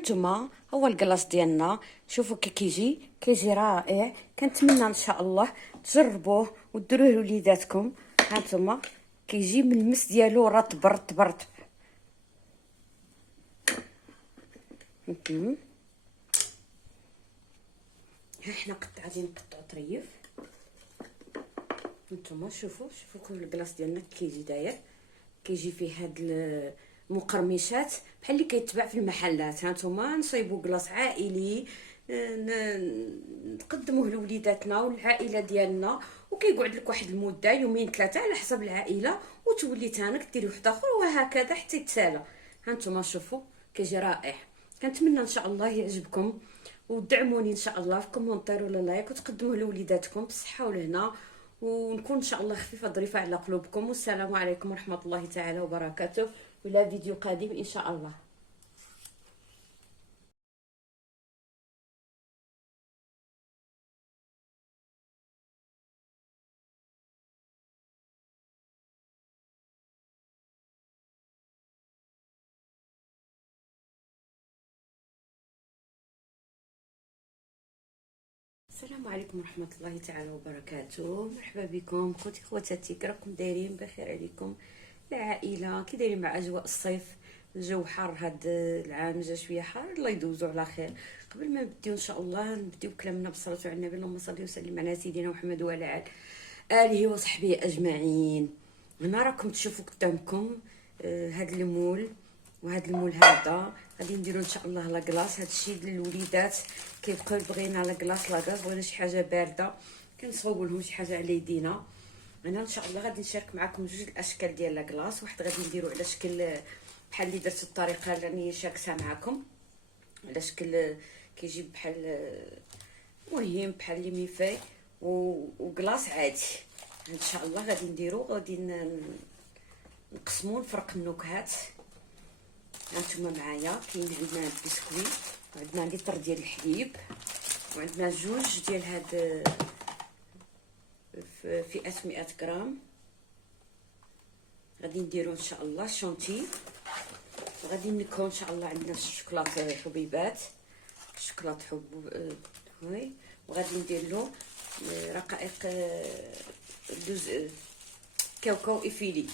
هانتوما هو الكلاص ديالنا. شوفوا كي كيجي رائع. كنتمنى ان شاء الله تجربوه وديروه لوليداتكم. هانتوما كيجي من المس ديالو رطب رطب رطب. ها حنا غادي نقطعو طريف. نتوما شوفوا كل الكلاص ديالنا كيجي داير، كيجي فيه هاد المقرمشات بحال اللي كيتباع في المحلات. هانتوما نصايبوا كلاص عائلي نقدموه لوليداتنا والعائله ديالنا، وكيقعد لك واحد المده يومين ثلاثه على حسب العائله، وتولي تانك ديري واحد اخر وهكذا حتى يتسالى. هانتوما شوفوا كيجي رائع. كنتمنى ان شاء الله يعجبكم، ودعموني ان شاء الله في كومونتير ولا لايك، وتقدموه لوليداتكم بالصحه والهنا، ونكون ان شاء الله خفيفه ظريفه على قلوبكم. والسلام عليكم ورحمه الله تعالى وبركاته، والى فيديو قادم ان شاء الله. السلام عليكم ورحمه الله تعالى وبركاته. مرحبا بكم خوتي خواتاتي، راكم دايرين بخير عليكم العائله؟ كي دايرين مع اجواء الصيف؟ الجو حار هاد العام، جا شويه حار، الله يدوزو على خير. قبل ما نبديو ان شاء الله نبديو كلامنا بالصلاه على النبي. اللهم صل وسلم على سيدنا محمد وعلى اله وصحبه اجمعين. هنا راكم تشوفوا قدامكم هاد المول، وهاد المول هذا غادي نديرو ان شاء الله لاكلاص. هادشي للوليدات كيبقاو بغينا لاكلاص بغينا شي حاجه بارده، كنصوبوا لهم شي حاجه على يدينا. انا ان شاء الله غادي نشارك معكم جوج الاشكال ديال لاكلاص. واحد غادي نديرو على شكل بحال اللي درت الطريقه اللي راني شاركتها معكم، على شكل كيجي بحال مهم بحال لي ميفاي وكلاص عادي. ان شاء الله غادي نديرو، غادي نقسمو نفرق النكهات. هانتوما معايا كاين عندنا البسكوي، وعندنا لتر ديال الحليب، وعندنا جوج ديال هاد فئه 100 غرام. غادي نديرو ان شاء الله شونتي، وغادي نكون ان شاء الله عندنا الشوكولاط حبيبات، الشوكولاط وي، وغادي ندير له رقائق دوز كاوكاو افيلي،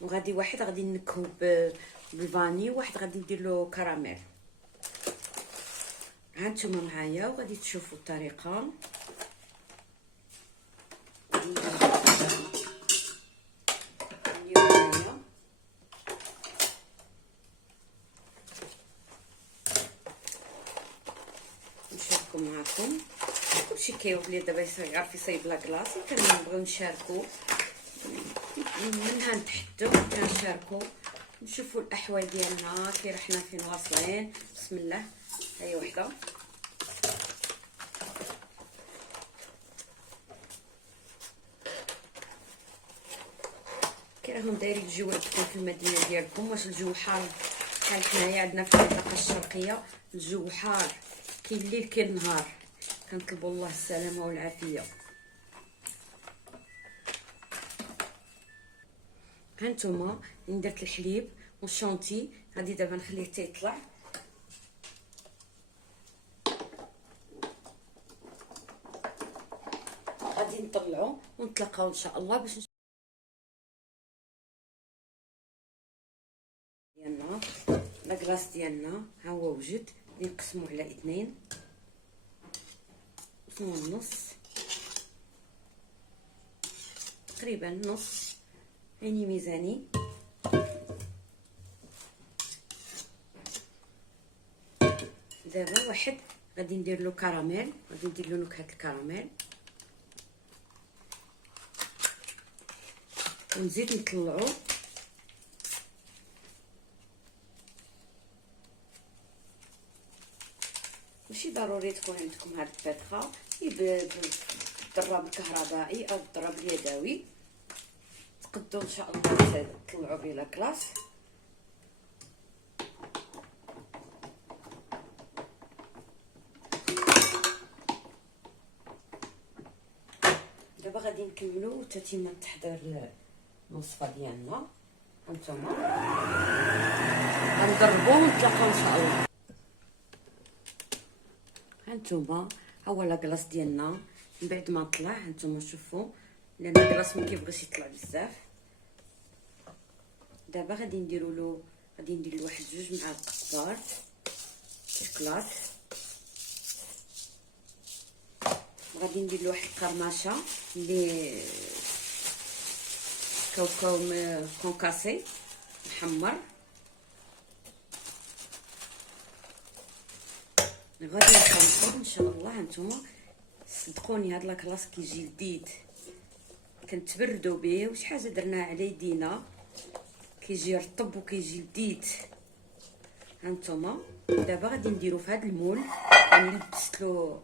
وغادي واحد غادي نكهو بالفاني، واحد غادي ندير له كراميل. هانتوما معايا وغادي تشوفوا الطريقه. نشاركو معكم كلشي كيولي دابا يعرف يصايب لاكلاص، كنبغيو نشاركو منها نتحدو كنشاركو، نشوفوا الاحوال ديالنا كي رحنا فين واصلين. بسم الله. هاي وحده، كي راهم دايرين الجو عندكم في المدينه ديالكم؟ واش الجو حار بحال حنايا عندنا في المنطقه الشرقيه؟ الجو حار، كاين الليل كاين النهار، كنطلبوا الله السلامه والعافيه. هانتوما درت الحليب والشونتي، غادي دابا نخليه حتى يطلع. غادي نطلعو ونتلاقاو ان شاء الله باش ديالنا لاكلاص ديالنا. ها هو وجد، نقسمو على 2 ونص، تقريبا نص يعني ميزاني. دابا واحد غادي ندير له كراميل، غادي ندير له نكهه الكراميل، ونزيد نطلعو. ماشي ضروري تكون عندكم هاد الفتحه، بالضراب الكهربائي او بالضراب اليدوي تقدروا ان شاء الله تطلعوا به لاكلاص. دابا غادي نكملوا تتم تحضير الوصفه ديالنا. هانتوما غنضربوا ونتلاقاو ان شاء الله. هانتوما ها هو لاكلاص ديالنا من بعد ما طلع. هانتوما شوفوا لان الكلاص ما كيبغيش يطلع بزاف. دابا غادي نديروا له، غادي ندير له واحد 2 معالق كبار شوكولات، وغادي ندير له واحد القرماشه اللي كاوكاو كونكاسي محمر. غادي نخلطو ان شاء الله. هانتوما صدقوني هاد لاكلاص كيجي لذيذ، كنتبردوا به وشي حاجه درناها على يدينا كيجي رطب وكيجي لذيذ. هانتوما دابا غادي نديرو في هذا المول، يعني لبستلو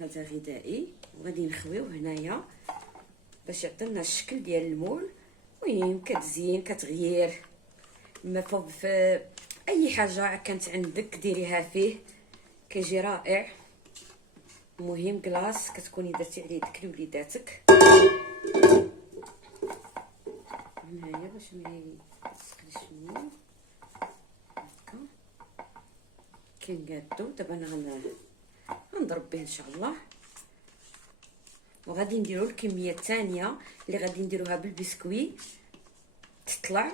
هذا غذائي وغادي نخويوه هنايا باش يعطينا الشكل ديال المول. المهم كتزين كتغيير فوق في اي حاجه كانت عندك ديريها فيه كيجي رائع. المهم كلاص كتكوني درتي عليه داك لوليداتك هنايا باش ما يسخنش منه هكا. كنقادو دابا انا غنضرب به ان شاء الله، وغادي نديرو الكميه الثانيه اللي غادي نديروها بالبسكوي تطلع.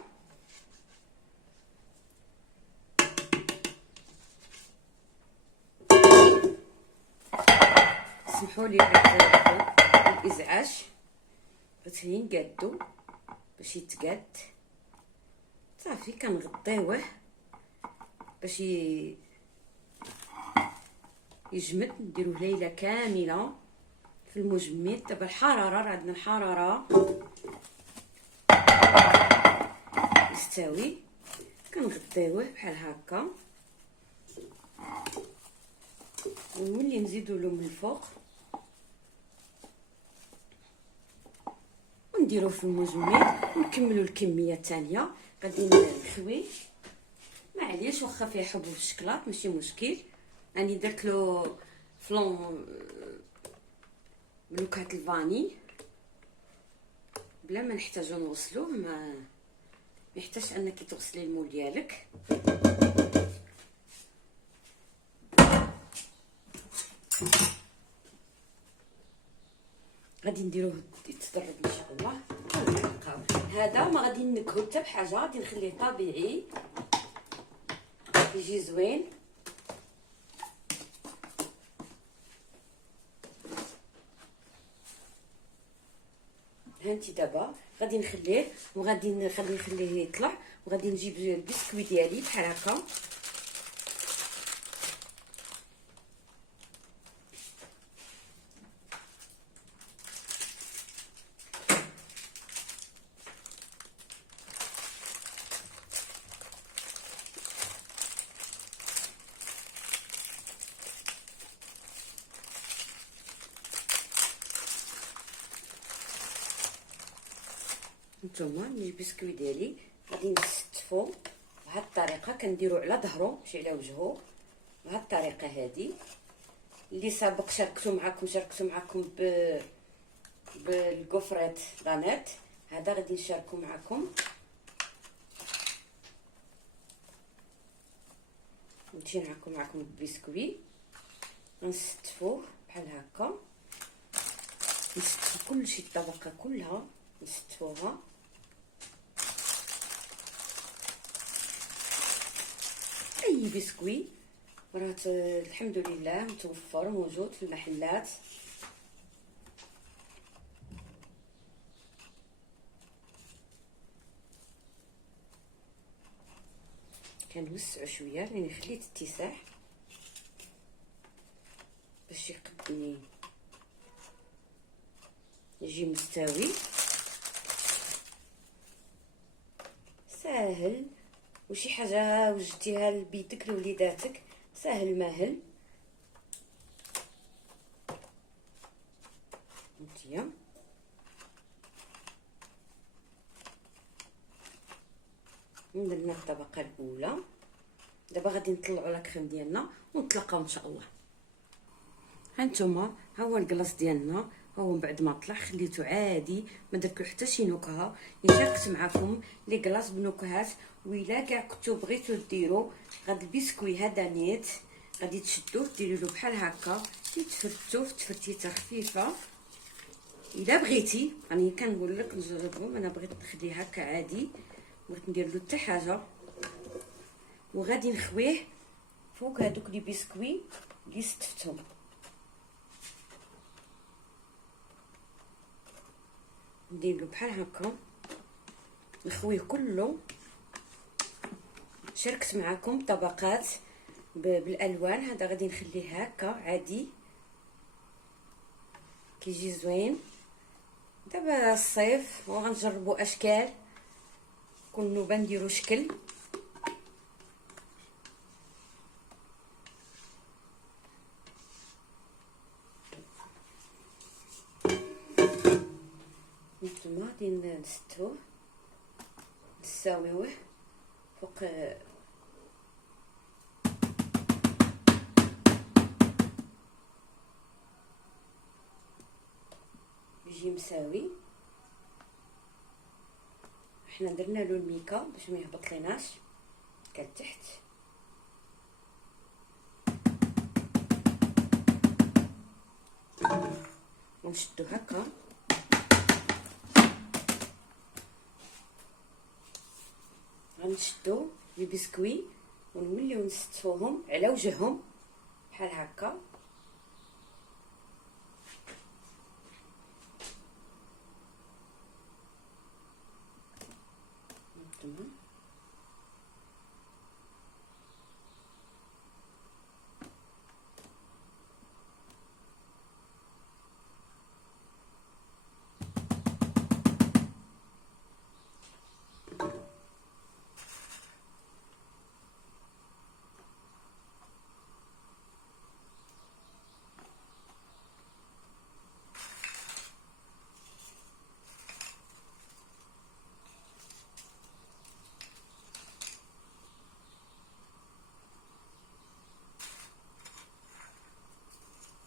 سمحوا لي على الازعاج، بغيت غير نقادو باش يتقاد صافي. كنغطيوه باش يجمد. نديروه ليله كامله في المجمد. دابا الحراره راه عندنا الحراره يستوي. كنغطيوه بحال هكا ونولي نزيدو له من الفوق ونديروه في المجمد ونكملوا الكميه الثانيه. غادي نخوي معليش واخا فيها حبوب الشكلاط ماشي مشكل. راني درت له فلون بلوكات الفاني بلا ما نحتاجو نوصلوه. ما يحتاجش انك تغسلي المول ديالك. غادي نديروه يتدرب ان شاء الله. هذا ما غادي نكهو حتى بحاجه، غادي نخليه طبيعي يجي زوين. هانتي دابا غادي نخليه وغادي نخليه يطلع، وغادي نجيب البسكوي ديالي بحال هكا. نتوما نجيب البسكوي ديالي غادي نستفو بهاد الطريقه. كنديرو على ظهرو ماشي على وجهو بهاد الطريقه هادي. اللي سابق شاركتو معكم بالكوفريت دانيت، هذا غادي نشاركو معكم. نمشي معكم بالبسكوي غنستفوه بحال هكا. نستفو كلشي الطبقه كلها نستفوها. اي بسكوي راه الحمد لله متوفر موجود في المحلات. كنوسعو شويه لاني خليت اتساع باش يقدني يجي مستوي ساهل. وشي حاجه وجدتيها لبيتك لوليداتك ساهل ماهل. هانتيا درنا الطبقه الاولى. دابا غادي نطلعوا لاكريم ديالنا ونتلاقاو ان شاء الله. هانتوما ها هو الكلاص ديالنا، هو من بعد ما طلع خليته عادي، ما درت له حتى شي نكهه. شاركت معكم لي كلاص بنكهات. وإلا كاع كنتو بغيتو ديروا هاد البسكوي هذا نيت، غادي تشدوه ديروا له بحال هكا، تفرتوه في تفرتيته خفيفه. الا بغيتي راني كنقول لك نجربهم، انا بغيت نخليه هكا عادي، بغيت ندير له حتى حاجه. وغادي نخويه فوق هذوك لي بسكوي اللي ستفتهم. ندير له بحال هكا، نخويه كله. شاركت معكم طبقات بالالوان. هذا غادي نخليه هكا عادي كيجي زوين. دابا الصيف وغنجربوا اشكال، كل نوبه نديروا شكل. نتوما غادي نستوه نساويوه فوق يجي مساوي. حنا درنا له الميكا باش ما يهبط ليناش كالتحت. ونشدو هكا غنشدو لي بسكوي ونوليو نستفوهم على وجههم بحال هكا. تمام.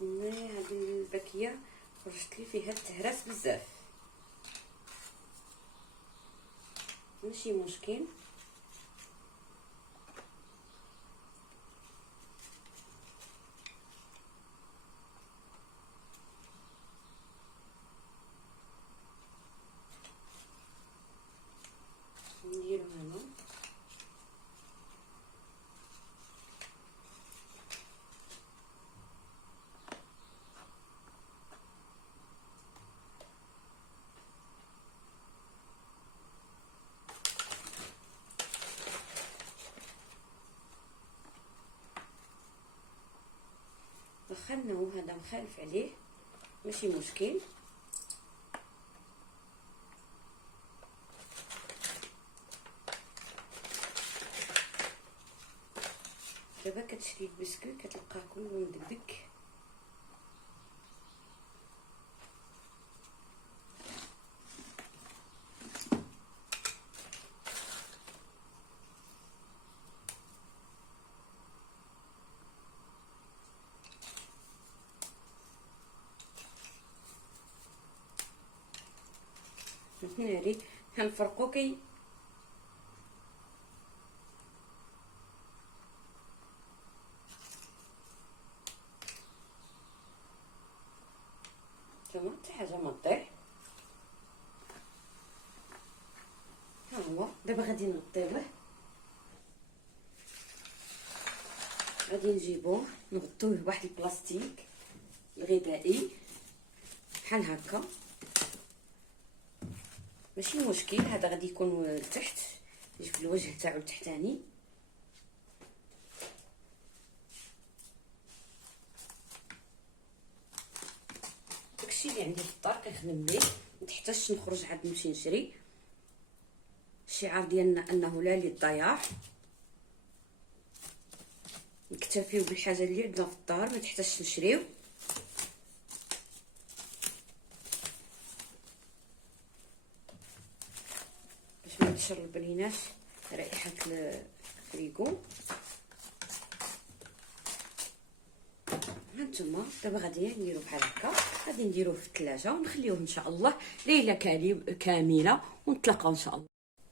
هذه الباكيه خرجت لي فيها التهراس بزاف، ماشي مشكل. نديرو هنا دخلناه. هذا مخالف عليه ماشي مشكل. دابا كتشري البسكوي كتلقاه كله مدبك. هناري كنفرقو تما حتى حاجه ما تطيح. ها هو دابا غادي نغطيوه، غادي نجيبوه نغطوه بواحد البلاستيك الغذائي بحال هكا، ماشي مشكل. هذا غادي يكون لتحت، يجي في الوجه تاعو التحتاني. داكشي اللي عندي في الدار كنخدم ليه، متحتاجش نخرج عاد نمشي نشري. الشعار ديالنا انه لا للضياع، نكتفيو بالحاجه اللي عندنا في الدار، ما تحتاجش نشريو. باش ما تشرب ليناش رائحه الفريغو. هانتوما دابا غادي نديرو بحال هكا، غادي نديروه في الثلاجه ونخليوه ان شاء الله ليله كامله ونتلاقاو ان شاء الله.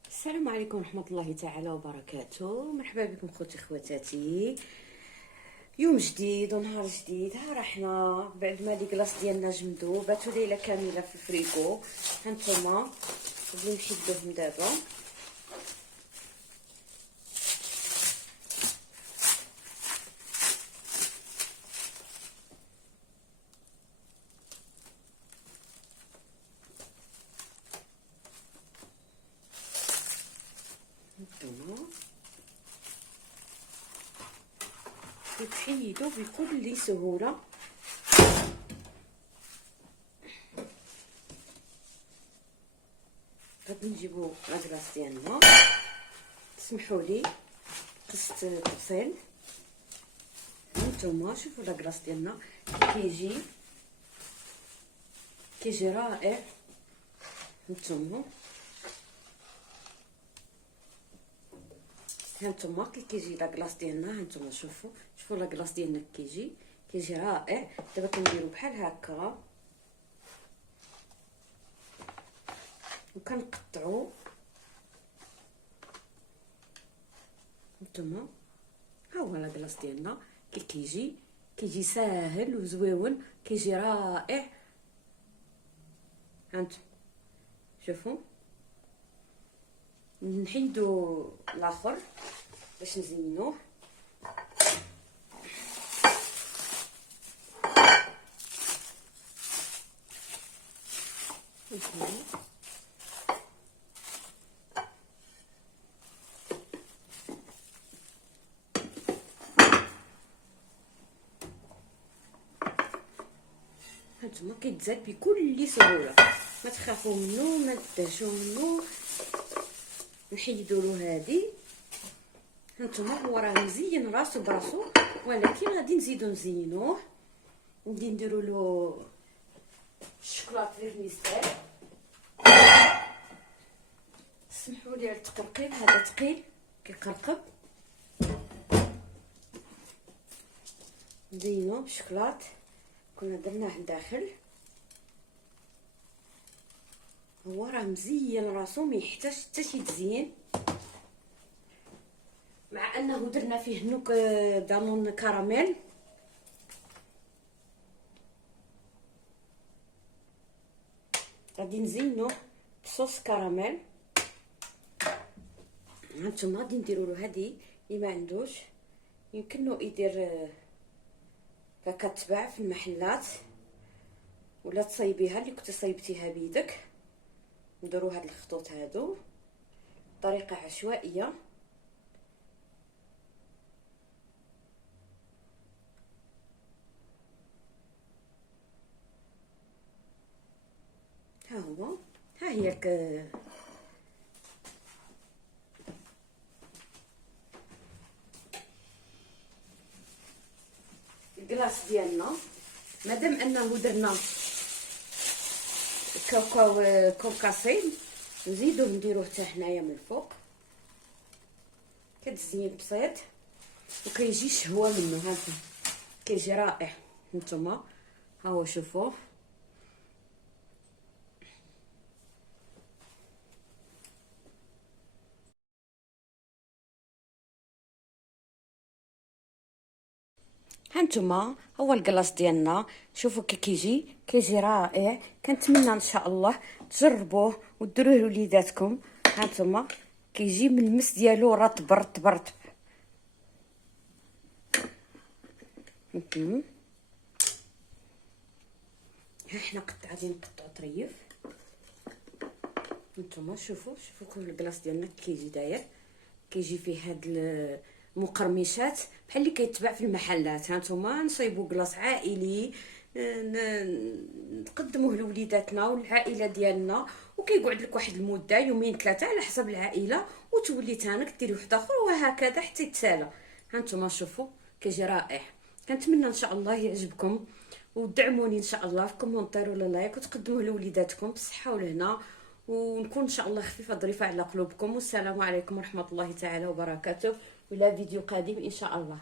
السلام عليكم ورحمه الله تعالى وبركاته. مرحبا بكم خوتي خواتاتي، يوم جديد ونهار جديد. ها رحنا بعد ما لي كلاص ديالنا جمدو باتو ليله كامله في الفريكو. هانتوما غادي نحيدوهم دابا. وتحيدو بكل سهوله. غادي نجيبو لاكلاص ديالنا. تسمحوا لي قصت التفصيل. هانتوما شوفوا لاكلاص ديالنا كيجي رائع. هانتوما كيجي لاكلاص ديالنا. هانتوما شوفوا لاكلاص ديالنا كيجي رائع. دابا كنديرو بحال هكا وكنقطعو. هانتوما ها هو لاكلاص ديالنا كيجي ساهل وزويون، كيجي رائع. هانتوما شوفوا. نحيدو الاخر باش نزينوه. هانتوما كيتزاد بكل سهوله، ما تخافوا منه، ما تدهشوا منه. نحيدوا له هذه. هانتوما هو راه مزيان راسو براسو، ولكن غادي نزيدو نزينوه. غادي نديروا له الشوكولاط فيرنيستال. سمحوا لي على التقرقيب، هذا ثقيل كيقرقب. نزينو بالشوكولاط كنا درناه لداخل. هو راه مزيان راسو، ما يحتاج حتى شي تزيين، مع انه درنا فيه نوك دانون كراميل. غادي نزينو بصوص كراميل. هانتوما غادي نديروا له هذه اللي ما عندوش، يمكنه يدير كتباع في المحلات، ولا تصايبيها اللي كنتي صايبتيها بيدك. نديروا هاد الخطوط هادو بطريقه عشوائيه. ها هي الكلاص ديالنا. مادام انه درنا كاوكاو كوكاسين، نزيدوه نديروه حتى حنايا من الفوق. كتزين بسيط وكيجي شهوه منه. هانتوما كيجي رائع. هانتوما ها هو شوفوه. هانتوما هو الكلاص ديالنا. شوفوا كيجي رائع. كنتمنى ان شاء الله تجربوه وديروه لوليداتكم. هانتوما كيجي من المس ديالو رطب رطب رطب. ها حنا غادي نقطعو طريف. هانتوما شوفوا كل الكلاص ديالنا كيجي داير، كيجي فيه هاد المقرمشات بحال اللي كيتباع في المحلات. هانتوما نصايبوا كلاص عائلي نقدموه لوليداتنا والعائله ديالنا، وكيقعد لك واحد المده يومين ثلاثه على حسب العائله، وتولي تانك ديري واحد اخر وهكذا حتى يتسالى. هانتوما شوفوا كيجي رائع. كنتمنى ان شاء الله يعجبكم، ودعموني ان شاء الله في كومونتير ولا لايك، وتقدموه لوليداتكم بالصحه والهنا، ونكون ان شاء الله خفيفه ظريفه على قلوبكم. والسلام عليكم ورحمه الله تعالى وبركاته، والى فيديو قادم ان شاء الله.